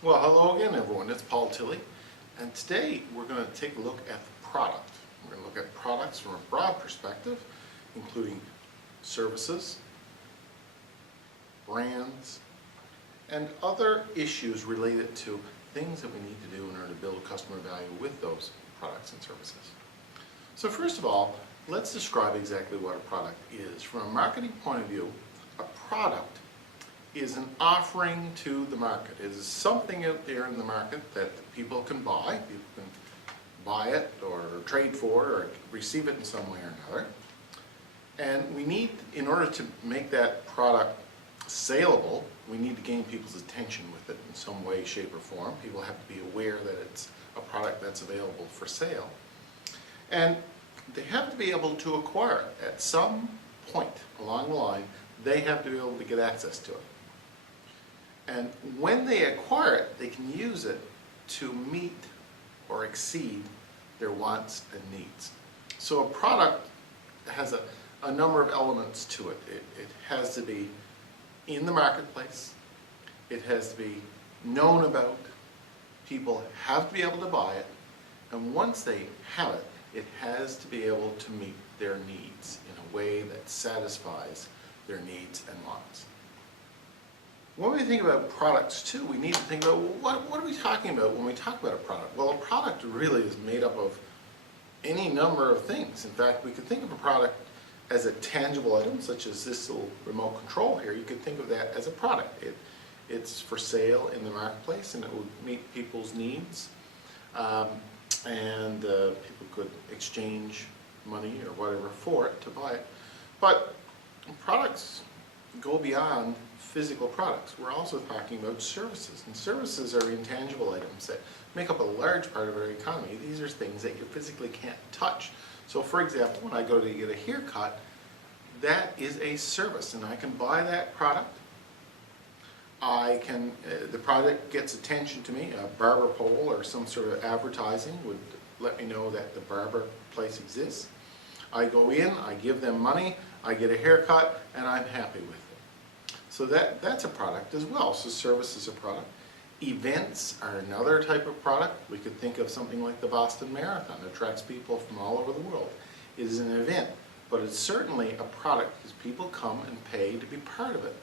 Well, hello again, everyone. It's Tilley, and today we're going to take a look at the product. We're going to look at products from a broad perspective, including services, brands, and other issues related to things that we need to do in order to build customer value with those products and services. So first of all, let's describe exactly what a product is. From a marketing point of view, a product is an offering to the market. It is something out there in the market that people can buy. People can buy it or trade for or receive it in some way or another. And we need, in order to make that product saleable, we need to gain people's attention with it in some way, shape, or form. People have to be aware that it's a product that's available for sale. And they have to be able to acquire it. At some point along the line, they have to be able to get access to it. And when they acquire it, they can use it to meet or exceed their wants and needs. So a product has a number of elements to it. It has to be in the marketplace. It has to be known about. People have to be able to buy it. And once they have it, it has to be able to meet their needs in a way that satisfies their needs and wants. When we think about products too, we need to think about, well, what are we talking about when we talk about a product? Well, a product really is made up of any number of things. In fact, we could think of a product as a tangible item, such as this little remote control here. You could think of that as a product. It's for sale in the marketplace, and it would meet people's needs. And people could exchange money or whatever for it to buy it. But products go beyond physical products. We're also talking about services, and services are intangible items that make up a large part of our economy. These are things that you physically can't touch. So for example, when I go to get a haircut, that is a service, and I can buy that product. I can, the product gets attention to me. A barber pole or some sort of advertising would let me know that the barber place exists. I go in, I give them money, I get a haircut, and I'm happy with it. So that's a product as well. So service is a product. Events are another type of product. We could think of something like the Boston Marathon. It attracts people from all over the world. It is an event, but it's certainly a product because people come and pay to be part of it.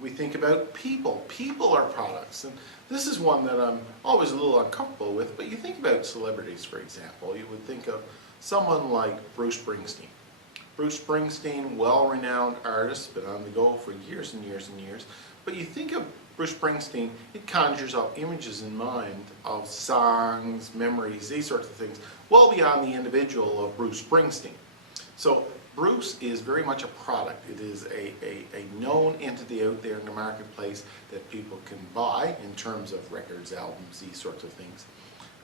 We think about people. People are products, and this is one that I'm always a little uncomfortable with, but you think about celebrities, for example. You would think of someone like Bruce Springsteen. Bruce Springsteen, well-renowned artist, been on the go for years and years and years. But you think of Bruce Springsteen, it conjures up images in mind of songs, memories, these sorts of things, well beyond the individual of Bruce Springsteen. So Bruce is very much a product. It is a known entity out there in the marketplace that people can buy in terms of records, albums, these sorts of things.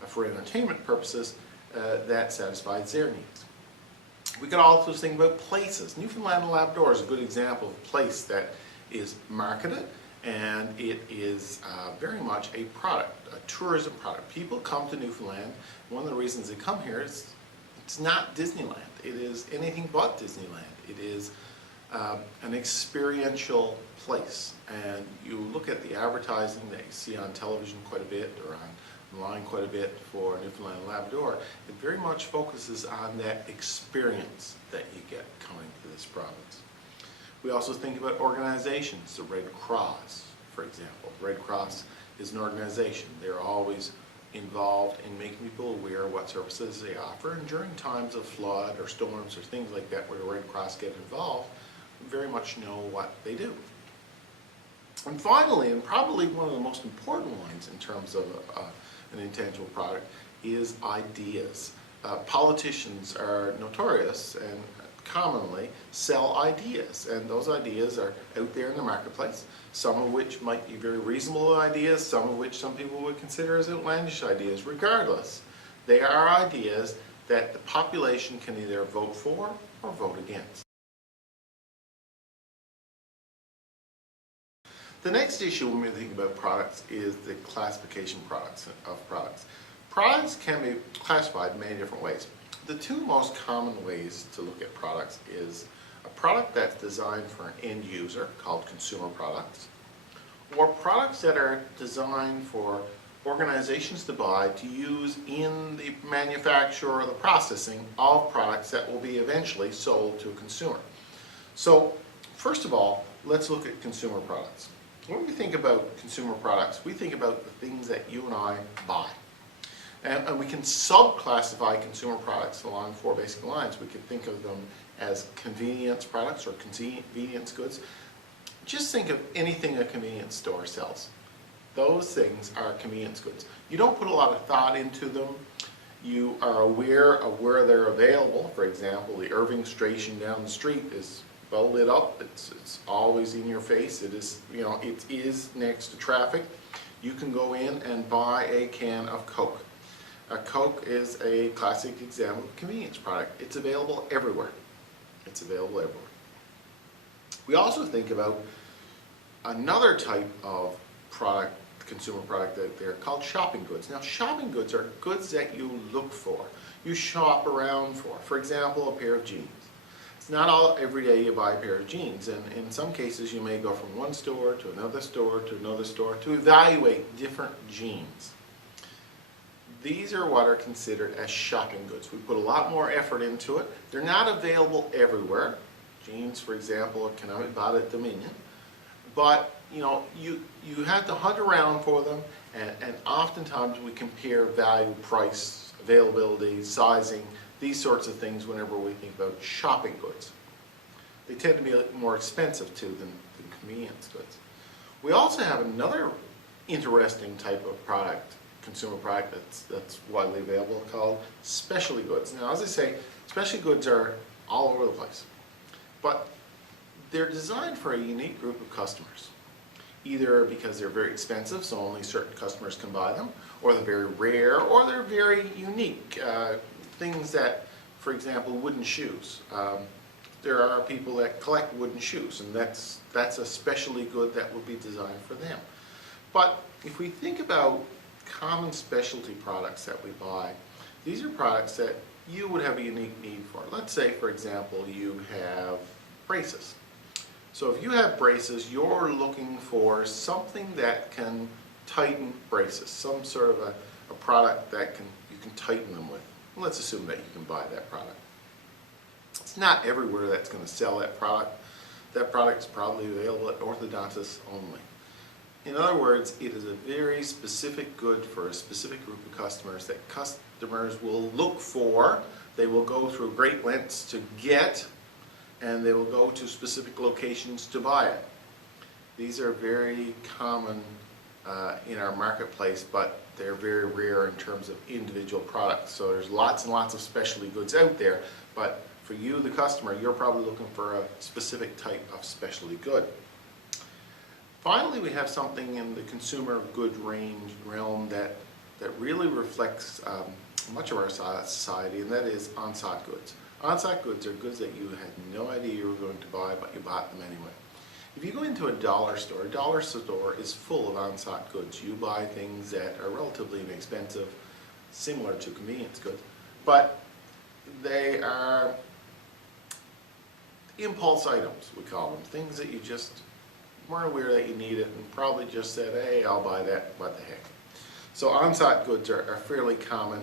For entertainment purposes, that satisfies their needs. We could also think about places. Newfoundland and Labrador is a good example of a place that is marketed, and it is very much a product, a tourism product. People come to Newfoundland. One of the reasons they come here is it's not Disneyland. It is anything but Disneyland. It is an experiential place. And you look at the advertising that you see on television quite a bit or online quite a bit for Newfoundland and Labrador. It very much focuses on that experience that you get coming to this province. We also think about organizations, the Red Cross, for example. The Red Cross is an organization. They're always involved in making people aware of what services they offer, and during times of flood or storms or things like that where the Red Cross get involved, very much know what they do. And finally, and probably one of the most important ones in terms of an intangible product, is ideas. Politicians are notorious and commonly sell ideas, and those ideas are out there in the marketplace, some of which might be very reasonable ideas, some of which some people would consider as outlandish ideas. Regardless, they are ideas that the population can either vote for or vote against. The next issue when we think about products is the classification of products. Products can be classified in many different ways. The two most common ways to look at products is a product that's designed for an end user, called consumer products, for products that are designed for organizations to buy to use in the manufacture or the processing of products that will be eventually sold to a consumer. So first of all, let's look at consumer products. When we think about consumer products, we think about the things that you and I buy. And we can subclassify consumer products along four basic lines. We can think of them as convenience products or convenience goods. Just think of anything a convenience store sells. Those things are convenience goods. You don't put a lot of thought into them. You are aware of where they're available. For example, the Irving station down the street is well lit up. It's always in your face. It is, it is next to traffic. You can go in and buy a can of Coke. A Coke is a classic example of a convenience product. It's available everywhere. It's available everywhere. We also think about another type of product, consumer product out there called shopping goods. Now, shopping goods are goods that you look for, you shop around for. For example, a pair of jeans. It's not all every day you buy a pair of jeans, and in some cases you may go from one store to another store to another store to evaluate different jeans. These are what are considered as shopping goods. We put a lot more effort into it. They're not available everywhere. Jeans, for example, can only be bought at Dominion. But you have to hunt around for them, and oftentimes we compare value, price, availability, sizing, these sorts of things whenever we think about shopping goods. They tend to be a little more expensive too than convenience goods. We also have another interesting type of product, consumer product that's widely available, called specialty goods. Now, as I say, specialty goods are all over the place, but they're designed for a unique group of customers, either because they're very expensive, so only certain customers can buy them, or they're very rare, or they're very unique. Things that, for example, wooden shoes. There are people that collect wooden shoes, and that's a specialty good that would be designed for them. But if we think about common specialty products that we buy, these are products that you would have a unique need for. Let's say, for example, you have braces. So if you have braces, you're looking for something that can tighten braces, some sort of a product that you can tighten them with. Let's assume that you can buy that product. It's not everywhere that's going to sell that product. That product is probably available at orthodontists only. In other words, it is a very specific good for a specific group of customers that customers will look for. They will go through great lengths to get, and they will go to specific locations to buy it. These are very common in our marketplace, but they're very rare in terms of individual products. So there's lots and lots of specialty goods out there, but for you, the customer, you're probably looking for a specific type of specialty good. Finally, we have something in the consumer good range realm that really reflects much of our society, and that is on-site goods. On-site goods are goods that you had no idea you were going to buy, but you bought them anyway. If you go into a dollar store is full of on-site goods. You buy things that are relatively inexpensive, similar to convenience goods, but they are impulse items, we call them. Things that you just weren't aware that you needed and probably just said, hey, I'll buy that, what the heck. So on-site goods are fairly common.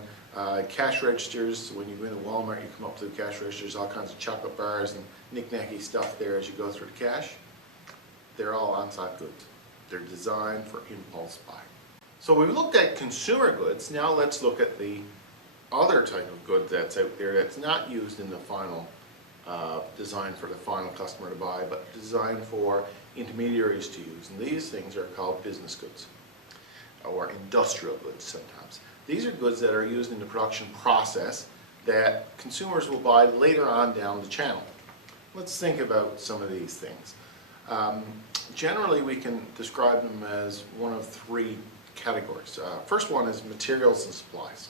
Cash registers, when you go into Walmart, you come up to the cash registers, all kinds of chocolate bars and knick-knacky stuff there as you go through the cash. They're all on-site goods. They're designed for impulse buy. So we've looked at consumer goods. Now let's look at the other type of good that's out there that's not used in the final, designed for the final customer to buy, but designed for intermediaries to use. And these things are called business goods, or industrial goods sometimes. These are goods that are used in the production process that consumers will buy later on down the channel. Let's think about some of these things. Generally, we can describe them as one of three categories. First one is materials and supplies.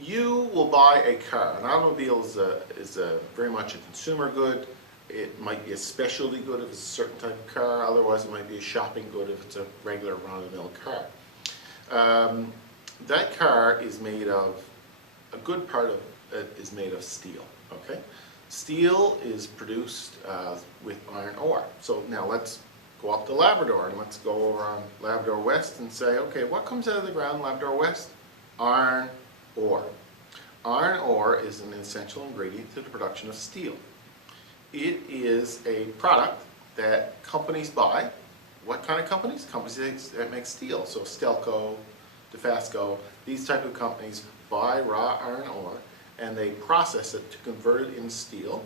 You will buy a car. An automobile is very much a consumer good. It might be a specialty good if it's a certain type of car. Otherwise, it might be a shopping good if it's a regular run-of-the-mill car. That car is made of, a good part of it is made of steel, okay? Steel is produced with iron ore. So now let's go up to Labrador and let's go over on Labrador West and say, okay, what comes out of the ground in Labrador West? Iron ore. Iron ore is an essential ingredient to the production of steel. It is a product that companies buy. What kind of companies? Companies that make steel. So Stelco, Dofasco, these type of companies buy raw iron ore and they process it to convert it into steel,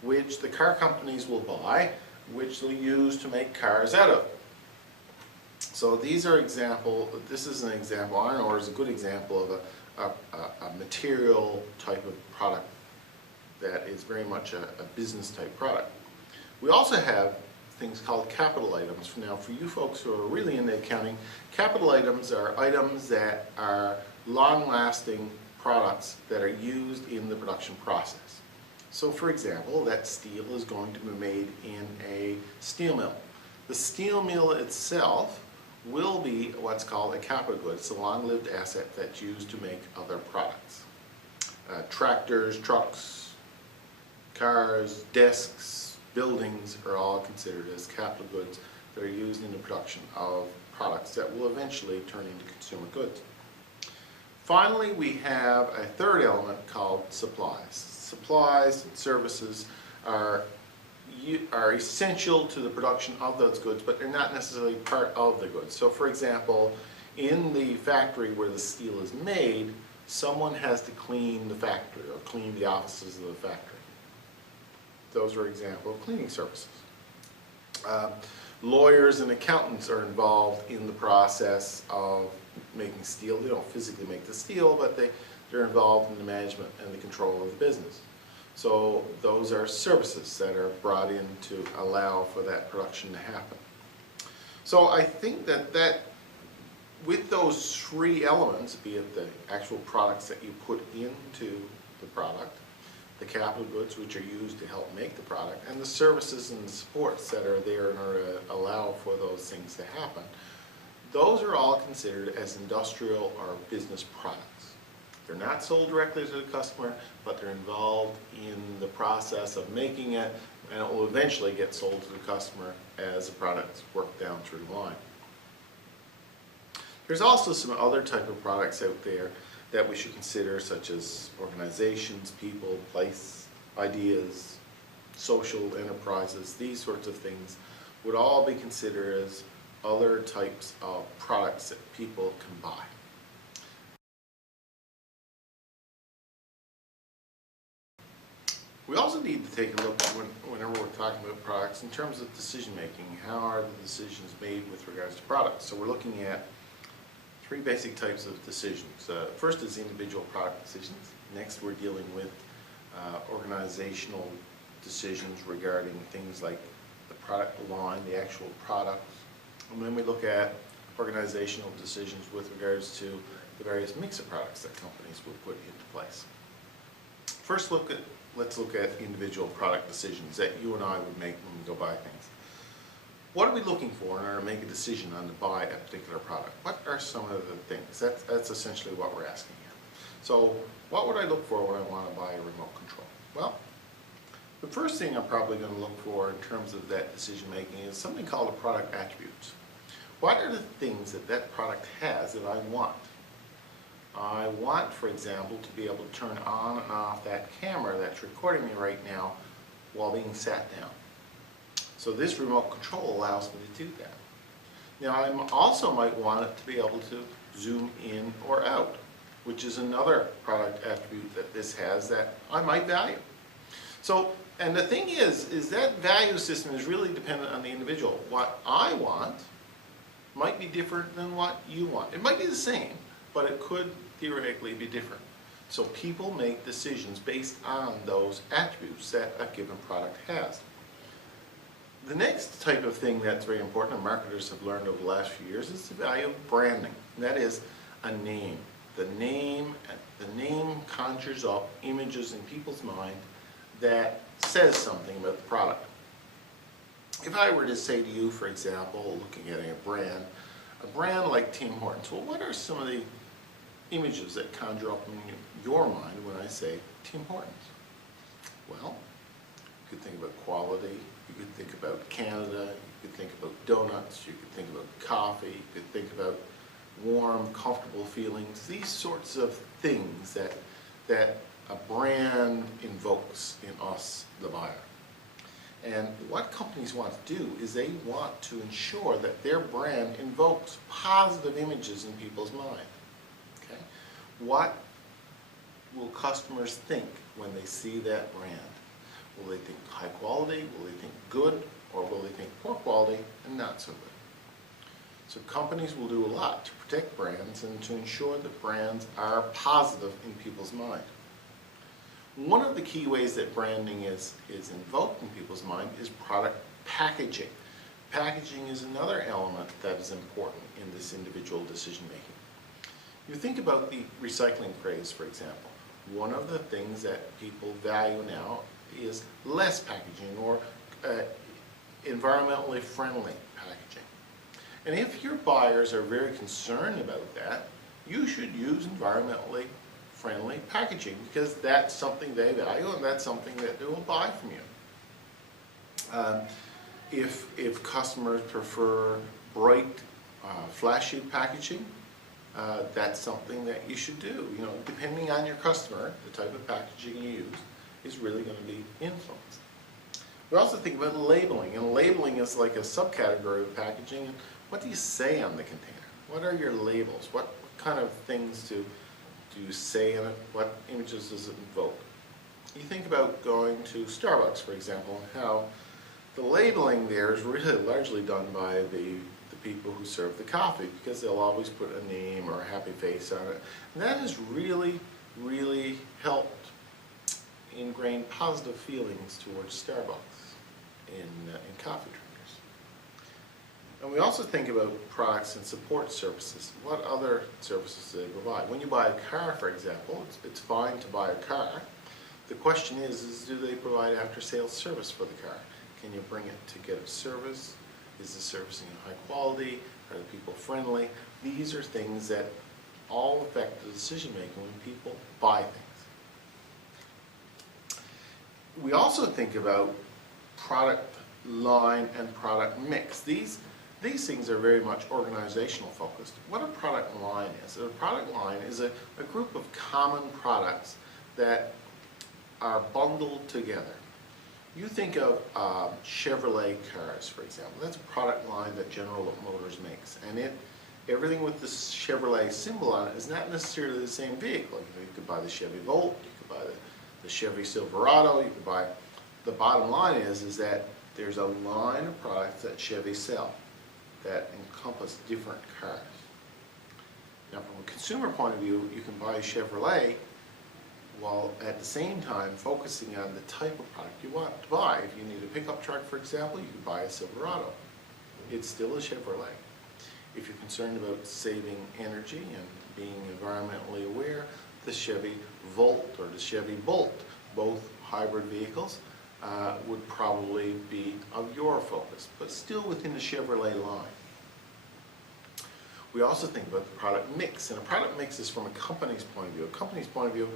which the car companies will buy, which they'll use to make cars out of. So these are this is an example, iron ore is a good example of a material type of product that is very much a business type product. We also have things called capital items. Now for you folks who are really into accounting, capital items are items that are long-lasting products that are used in the production process. So for example, that steel is going to be made in a steel mill. The steel mill itself will be what's called a capital good. It's a long-lived asset that's used to make other products. Tractors, trucks, cars, desks, buildings are all considered as capital goods that are used in the production of products that will eventually turn into consumer goods. Finally, we have a third element called supplies. Supplies and services are essential to the production of those goods, but they're not necessarily part of the goods. So for example, in the factory where the steel is made, someone has to clean the factory or clean the offices of the factory. Those are examples of cleaning services. Lawyers and accountants are involved in the process of making steel. They don't physically make the steel, but they're involved in the management and the control of the business. So those are services that are brought in to allow for that production to happen. So I think that with those three elements, be it the actual products that you put into the product, the capital goods which are used to help make the product, and the services and the supports that are there in order to allow for those things to happen, those are all considered as industrial or business products. They're not sold directly to the customer, but they're involved in the process of making it, and it will eventually get sold to the customer as the products work down through the line. There's also some other type of products out there that we should consider, such as organizations, people, place, ideas, social enterprises. These sorts of things would all be considered as other types of products that people can buy. We also need to take a look whenever we're talking about products in terms of decision making. How are the decisions made with regards to products? So we're looking at three basic types of decisions. First is individual product decisions. Next we're dealing with organizational decisions regarding things like the product line, the actual products. And then we look at organizational decisions with regards to the various mix of products that companies will put into place. First, let's look at individual product decisions that you and I would make when we go buy things. What are we looking for in order to make a decision on to buy a particular product? What are some of the things? That's essentially what we're asking here. So what would I look for when I want to buy a remote control? Well, the first thing I'm probably going to look for in terms of that decision making is something called a product attributes. What are the things that that product has that I want? I want, for example, to be able to turn on and off that camera that's recording me right now while being sat down. So this remote control allows me to do that. Now I also might want it to be able to zoom in or out, which is another product attribute that this has that I might value. So, and the thing is that value system is really dependent on the individual. What I want might be different than what you want. It might be the same, but it could theoretically be different. So people make decisions based on those attributes that a given product has. The next type of thing that's very important, and marketers have learned over the last few years, is the value of branding. And that is a name. The name conjures up images in people's mind that says something about the product. If I were to say to you, for example, looking at a brand like Tim Hortons, well, what are some of the images that conjure up in your mind when I say Tim Hortons? Well, you could think about quality, you could think about Canada, you could think about donuts, you could think about coffee, you could think about warm, comfortable feelings, these sorts of things that a brand invokes in us, the buyer. And what companies want to do is they want to ensure that their brand invokes positive images in people's mind. Okay? What will customers think when they see that brand? Will they think high quality? Will they think good? Or will they think poor quality and not so good? So companies will do a lot to protect brands and to ensure that brands are positive in people's mind. One of the key ways that branding is invoked in people's mind is product packaging. Packaging is another element that is important in this individual decision making. You think about the recycling craze, for example. One of the things that people value now is less packaging or environmentally friendly packaging. And if your buyers are very concerned about that, you should use environmentally friendly packaging because that's something they value and that's something that they will buy from you. If customers prefer bright, flashy packaging, that's something that you should do. You know, depending on your customer, the type of packaging you use is really going to be influenced. We also think about labeling, and labeling is like a subcategory of packaging. What do you say on the container? What are your labels? What kind of things do you say in it? What images does it invoke? You think about going to Starbucks, for example, and how the labeling there is really largely done by the people who serve the coffee because they'll always put a name or a happy face on it. And that has really, really helped ingrain positive feelings towards Starbucks in coffee drinkers. And we also think about products and support services. What other services do they provide? When you buy a car, for example, it's fine to buy a car. The question is do they provide after-sales service for the car? Can you bring it to get a service? Is the servicing high quality? Are the people friendly? These are things that all affect the decision making when people buy things. We also think about product line and product mix. These things are very much organizational focused. What a product line is? A product line is a group of common products that are bundled together. You think of Chevrolet cars, for example. That's a product line that General Motors makes. And everything with the Chevrolet symbol on it is not necessarily the same vehicle. You could buy the Chevy Volt, you could buy the Chevy Silverado, you could buy... The bottom line is that there's a line of products that Chevy sell that encompass different cars. Now, from a consumer point of view, you can buy a Chevrolet while at the same time focusing on the type of product you want to buy. If you need a pickup truck, for example, you can buy a Silverado. It's still a Chevrolet. If you're concerned about saving energy and being environmentally aware, the Chevy Volt or the Chevy Bolt, both hybrid vehicles, would probably be of your focus, but still within the Chevrolet line. We also think about the product mix, and a product mix is from a company's point of view. A company's point of view,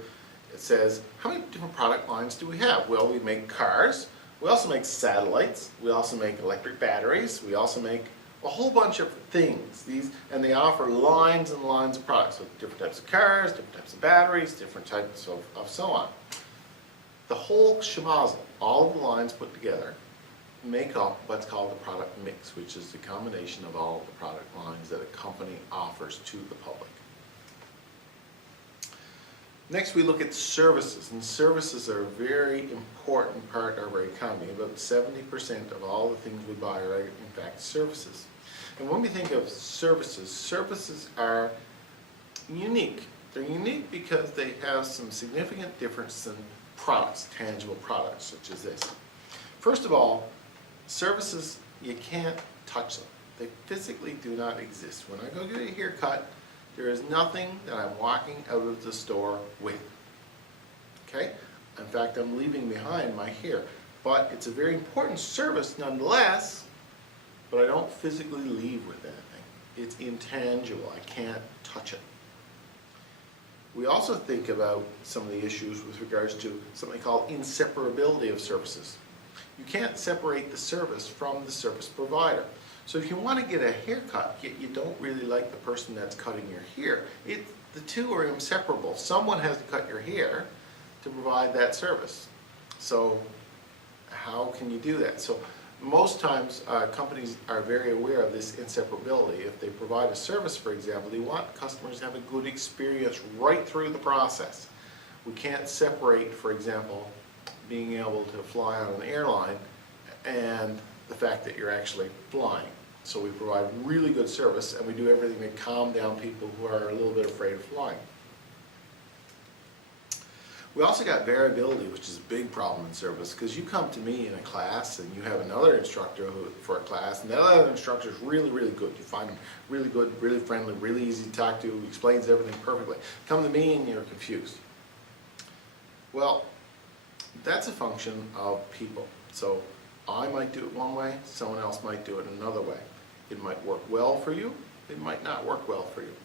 it says, how many different product lines do we have? Well, we make cars, we also make satellites, we also make electric batteries, we also make a whole bunch of things. And they offer lines and lines of products, so different types of cars, different types of batteries, different types of so on. The whole schmozzle, all of the lines put together, make up what's called the product mix, which is the combination of all of the product lines that a company offers to the public. Next, we look at services, and services are a very important part of our economy. About 70% of all the things we buy are, in fact, services. And when we think of services, services are unique. They're unique because they have some significant difference in products, tangible products, such as this. First of all, services, you can't touch them. They physically do not exist. When I go get a haircut, there is nothing that I'm walking out of the store with. Okay? In fact, I'm leaving behind my hair. But it's a very important service nonetheless, but I don't physically leave with anything. It's intangible. I can't touch it. We also think about some of the issues with regards to something called inseparability of services. You can't separate the service from the service provider. So if you want to get a haircut, yet you don't really like the person that's cutting your hair, the two are inseparable. Someone has to cut your hair to provide that service. So how can you do that? So most times companies are very aware of this inseparability. If they provide a service, for example, they want customers to have a good experience right through the process. We can't separate, for example, being able to fly on an airline and the fact that you're actually flying. So we provide really good service, and we do everything to calm down people who are a little bit afraid of flying. We also got variability, which is a big problem in service, because you come to me in a class and you have another instructor for a class, and that other instructor is really, really good. You find him really good, really friendly, really easy to talk to, explains everything perfectly. Come to me and you're confused. Well, that's a function of people. So I might do it one way, someone else might do it another way. It might work well for you, it might not work well for you.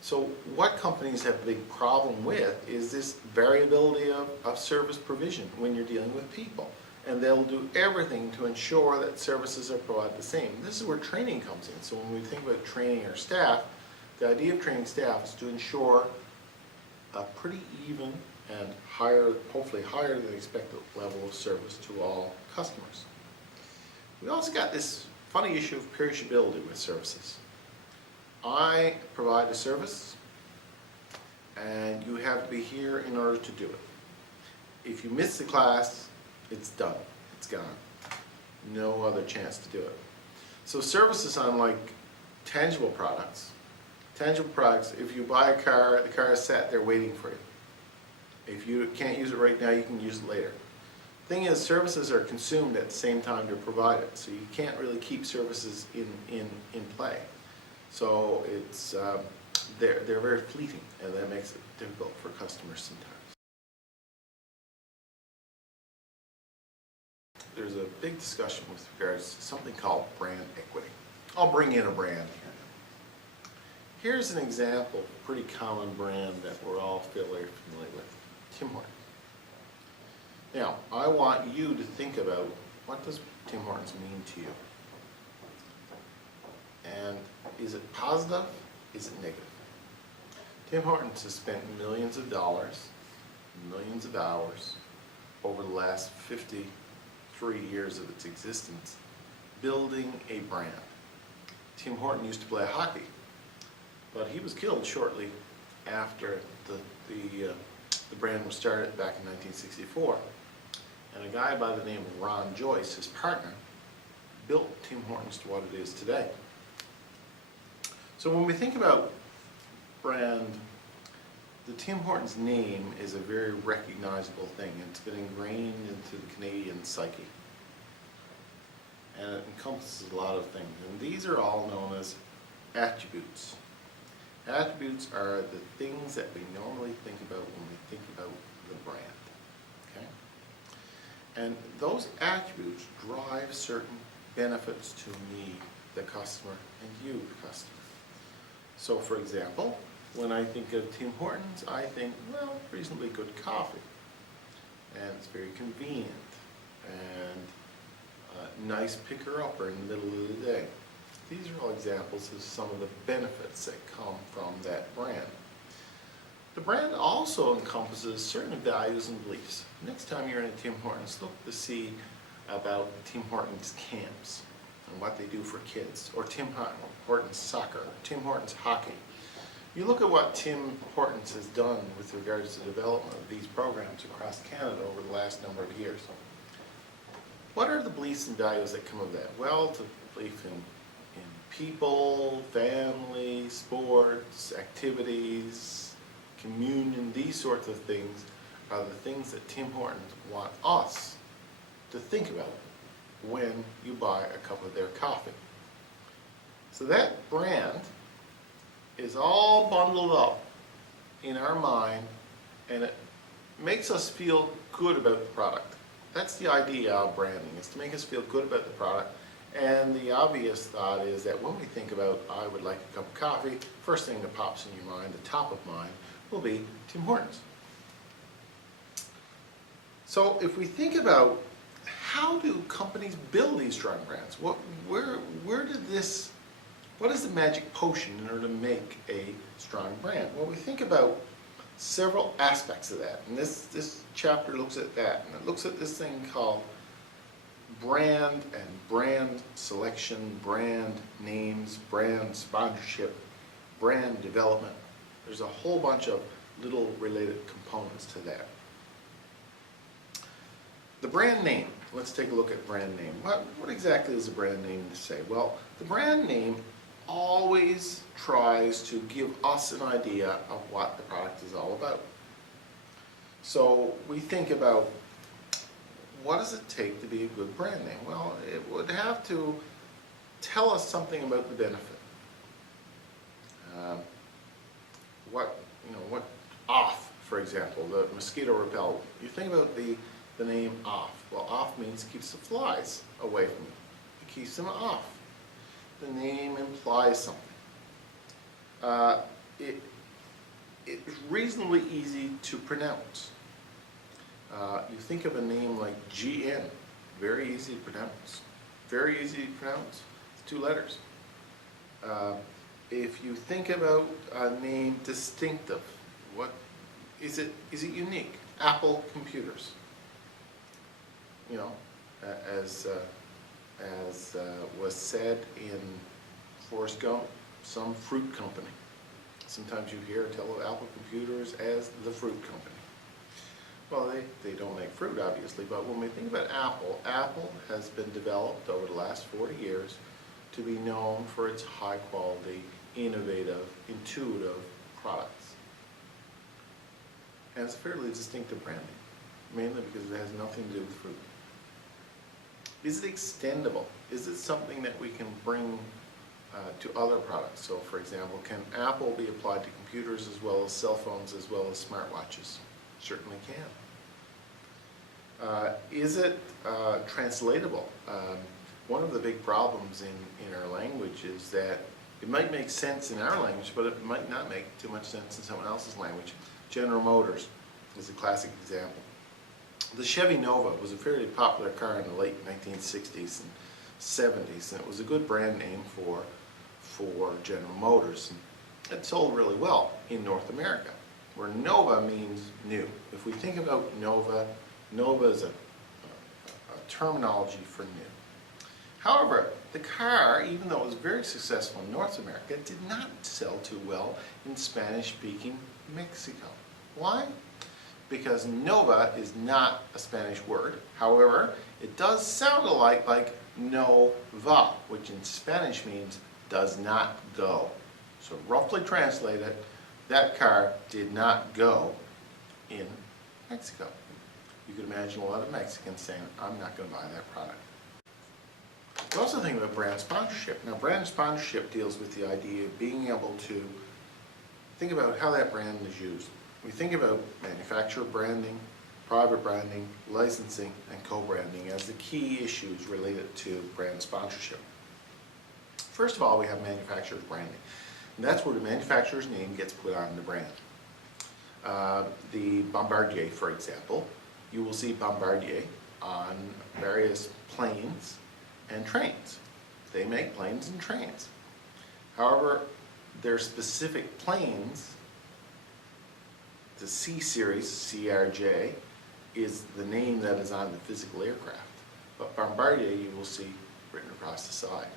So what companies have a big problem with is this variability of service provision when you're dealing with people. And they'll do everything to ensure that services are provided the same. This is where training comes in. So when we think about training our staff, the idea of training staff is to ensure a pretty even and higher, hopefully higher than expected level of service to all customers. We also got this funny issue of perishability with services. I provide a service and you have to be here in order to do it. If you miss the class, it's done, it's gone. No other chance to do it. So services, unlike tangible products. Tangible products, if you buy a car, the car is sat there waiting for you. If you can't use it right now, you can use it later. Thing is, services are consumed at the same time they're provided, so you can't really keep services in play. So it's they're very fleeting, and that makes it difficult for customers sometimes. There's a big discussion with regards to something called brand equity. I'll bring in a brand here. Here's an example of a pretty common brand that we're all fairly familiar with, Tim Hortons. Now, I want you to think about, what does Tim Hortons mean to you? And is it positive? Is it negative? Tim Hortons has spent millions of dollars, millions of hours over the last 53 years of its existence building a brand. Tim Horton used to play hockey, but he was killed shortly after the brand was started back in 1964. And a guy by the name of Ron Joyce, his partner, built Tim Hortons to what it is today. So when we think about brand, the Tim Hortons name is a very recognizable thing. It's been ingrained into the Canadian psyche. And it encompasses a lot of things. And these are all known as attributes. Attributes are the things that we normally think about when we think about the brand. Okay? And those attributes drive certain benefits to me, the customer, and you, the customer. So for example, when I think of Tim Hortons, I think, well, reasonably good coffee. And it's very convenient. And nice picker-upper in the middle of the day. These are all examples of some of the benefits that come from that brand. The brand also encompasses certain values and beliefs. Next time you're in a Tim Hortons, look to see about Tim Hortons camps and what they do for kids, or Tim Hortons soccer, or Tim Hortons hockey. You look at what Tim Hortons has done with regards to the development of these programs across Canada over the last number of years. What are the beliefs and values that come of that? Well, the belief in people, family, sports, activities, communion, these sorts of things are the things that Tim Hortons want us to think about when you buy a cup of their coffee. So that brand is all bundled up in our mind, and it makes us feel good about the product. That's the idea of branding, is to make us feel good about the product. And the obvious thought is that when we think about, I would like a cup of coffee, first thing that pops in your mind, the top of mind, will be Tim Hortons. So if we think about how do companies build these strong brands? Where did this, what is the magic potion in order to make a strong brand? Well, we think about several aspects of that, and this chapter looks at that, and it looks at this thing called brand and brand selection, brand names, brand sponsorship, brand development. There's a whole bunch of little related components to that. The brand name, let's take a look at brand name. What exactly is a brand name to say? Well, the brand name always tries to give us an idea of what the product is all about. So we think about, what does it take to be a good brand name? Well, it would have to tell us something about the benefit. What off, for example, the mosquito repellent. You think about the name off. Well, off means it keeps the flies away from you. It keeps them off. The name implies something. It's reasonably easy to pronounce. You think of a name like GN, very easy to pronounce. Very easy to pronounce, it's 2 letters. If you think about a name distinctive, what is it? Is it unique? Apple Computers. You know, as was said in Forrest Gump, some fruit company. Sometimes you hear tell of Apple Computers as the fruit company. Well, they don't make fruit, obviously, but when we think about Apple, Apple has been developed over the last 40 years to be known for its high-quality, innovative, intuitive products. And it's a fairly distinctive brand name, mainly because it has nothing to do with fruit. Is it extendable? Is it something that we can bring to other products? So, for example, can Apple be applied to computers as well as cell phones as well as smartwatches? Certainly can. Is it translatable? One of the big problems in our language is that it might make sense in our language, but it might not make too much sense in someone else's language. General Motors is a classic example. The Chevy Nova was a fairly popular car in the late 1960s and 70s, and it was a good brand name for General Motors. And it sold really well in North America, where Nova means new. If we think about Nova, Nova is a terminology for new. However, the car, even though it was very successful in North America, did not sell too well in Spanish-speaking Mexico. Why? Because Nova is not a Spanish word. However, it does sound alike like Nova, which in Spanish means does not go. So roughly translated, that car did not go in Mexico. You could imagine a lot of Mexicans saying, I'm not going to buy that product. We also think about brand sponsorship. Now, brand sponsorship deals with the idea of being able to think about how that brand is used. We think about manufacturer branding, private branding, licensing, and co-branding as the key issues related to brand sponsorship. First of all, we have manufacturer's branding. And that's where the manufacturer's name gets put on the brand. The Bombardier, for example, you will see Bombardier on various planes and trains. They make planes and trains. However, their specific planes, the C series, CRJ, is the name that is on the physical aircraft. But Bombardier you will see written across the side,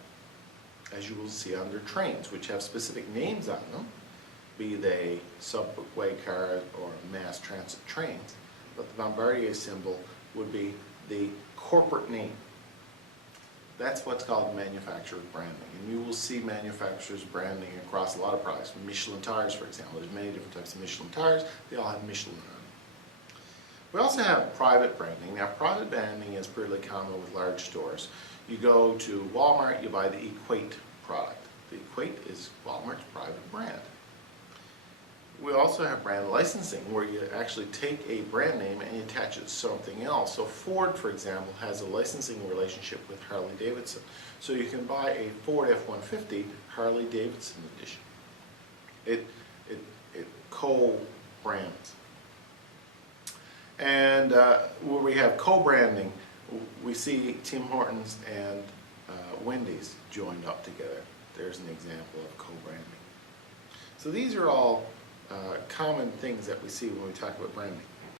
as you will see on their trains, which have specific names on them, be they subway cars or mass transit trains. But the Bombardier symbol would be the corporate name. That's what's called manufacturer's branding. And you will see manufacturer's branding across a lot of products. Michelin tires, for example. There's many different types of Michelin tires. They all have Michelin on them. We also have private branding. Now, private branding is pretty common with large stores. You go to Walmart, you buy the Equate product. The Equate is Walmart's private brand. We also have brand licensing, where you actually take a brand name and you attach it to something else. So Ford, for example, has a licensing relationship with Harley Davidson. So you can buy a Ford F-150 Harley Davidson edition. It co-brands. And where we have co-branding, We see Tim Hortons and Wendy's joined up together. There's an example of co-branding. So these are all common things that we see when we talk about branding.